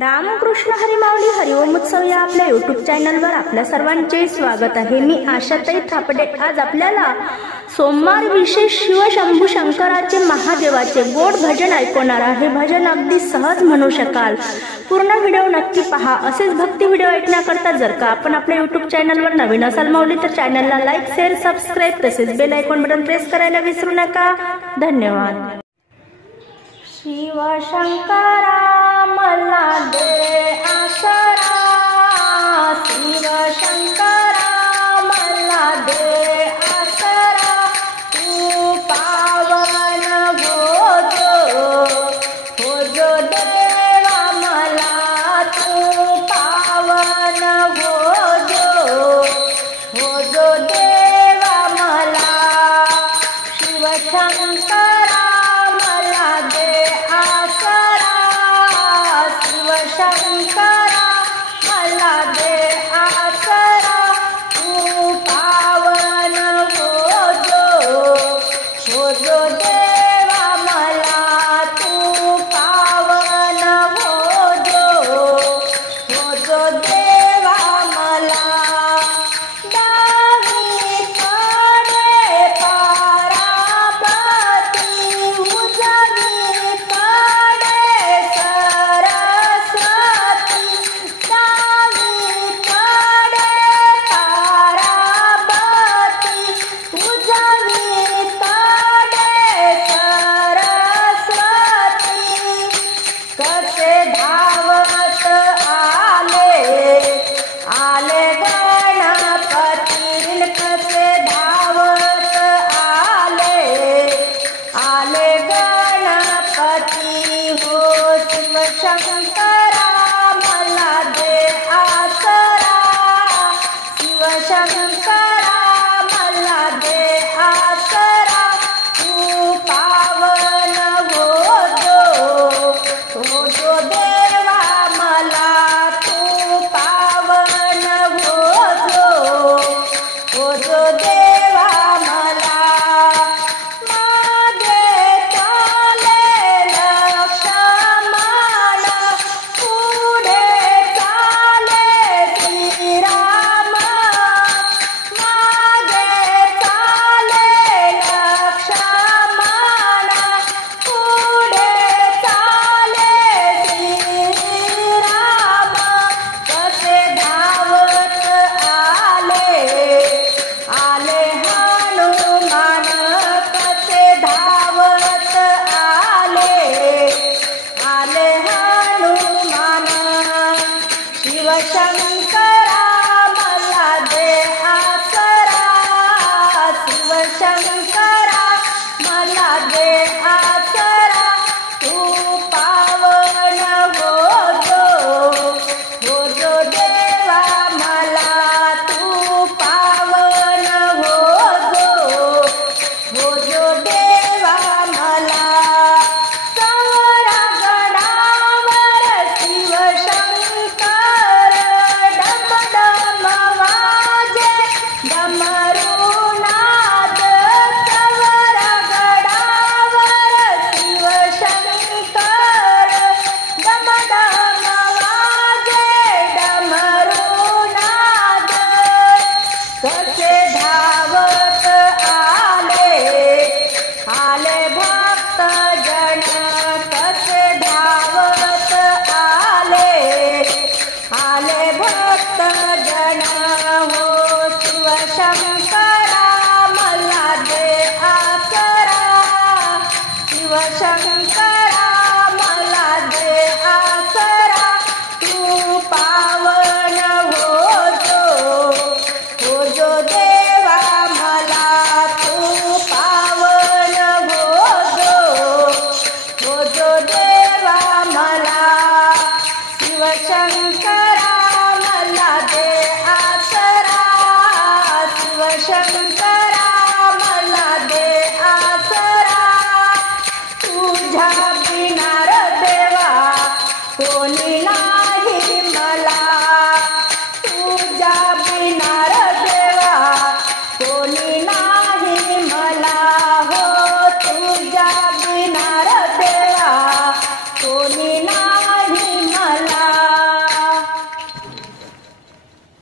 रामकृष्ण हरी माऊली हरिओम उत्सव या आपल्या यूट्यूब चॅनलवर आपल्या सर्वांचे स्वागत आहे। मी आशाताई थापडे आज आपल्याला सोमवार विशेष शिव शंभू शंकराचे महादेवाचे गोड भजन ऐकवणार आहे। भजन अगदी सहज म्हणू शकाल। पूर्ण व्हिडिओ नक्की पहा। असेच भक्ती व्हिडिओ ऐकण्याकरता जर का आपण आपल्या यूट्यूब चॅनलवर नवीन असाल माऊली तर चॅनलला लाईक शेअर सबस्क्राइब तसेच बेल आयकॉन बटन प्रेस करायला विसरू नका। धन्यवाद। शिव शंकरा मला दे आसरा, शिव शंकरा मला दे आसरा, तू पावन होजो देवा मला, तू पावन होजो देवा मला, शिव शंकरा मला दे आसरा, शिव शंकरा मला दे आसरा, तू पावन होजो देवा मला, तू पावन होजो देवा मला, डावीकडे परापती उजवीकडे सरस्वती, डावीकडे परापती उजवीकडे सरस्वती, कसे धावत आले गणपती, कसे धावत आले गणपती, हो शिव शंकरा मला दे आसरा, शिव शंकरा मला दे आसरा, तू पावन होजो देवा मला, तू पावन होजो देवा मला, मागे चाले लक्ष्मण, पुढे चाले श्रीराम, मागे चाले लक्ष्मण, पुढे चाले श्रीराम, कसे धावत आले हनुमान, कसे धावत आले हनुमान, शिव शंकरा मला दे आसरा, शिव शंकरा मला दे आसरा, तू पावन होजो देवा मला, तू पावन होजो देवा मला, गडावर शिव शंकर डम डम वाजे डमरुनाद, गडावर शिव शंकर डम डम वाजे डमरुनाद, कसे धावत आले भक्त जन, कसे धावत आले भक्त जन, हो शिव शंकरा मला दे आसरा, शिव शंकरा मला दे आसरा, तू पावन होजो देवा मला, तू पावन होजो देवा मला, शिव शंकरा मला दे आसरा, शिव शंकरा मला दे आसरा, तुझ्या बिना देवा कोणी नाही।